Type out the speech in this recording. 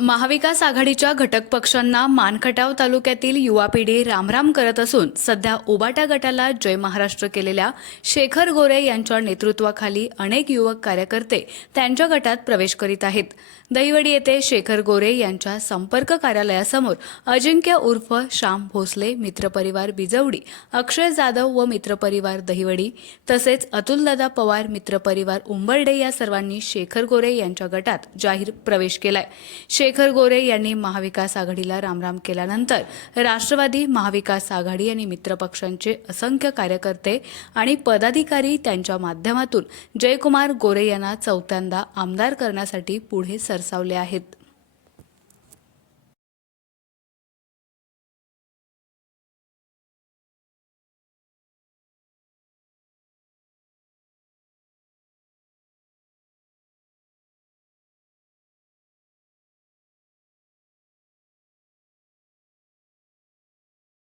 महाविकास आघाडीच्या घटक पक्षांना मानखटाव तालुक्यातील युवा पिढी रामराम करत असून सध्या उबाटा गटाला जय महाराष्ट्र केलेल्या शेखर गोरे यांच्या नेतृत्वाखाली अनेक युवक कार्यकर्ते त्यांच्या गटात प्रवेश करीत आहेत. दहिवडी येथे शेखर गोरे यांच्या संपर्क कार्यालयासमोर अजिंक्य उर्फ श्याम भोसले, मित्रपरिवार बिजवडी, अक्षय जाधव व मित्रपरिवार दहिवडी तसेच अतुलदादा पवार मित्रपरिवार उंबर्डे या सर्वांनी शेखर गोरे यांच्या गटात जाहीर प्रवेश केलाय. शेखर गोरे यांनी महाविकास आघाडीला रामराम केल्यानंतर राष्ट्रवादी, महाविकास आघाडी आणि मित्रपक्षांचे असंख्य कार्यकर्ते आणि पदाधिकारी त्यांच्या माध्यमातून जयकुमार गोरे यांना चौथ्यांदा आमदार करण्यासाठी पुढे सरसावले आहेत.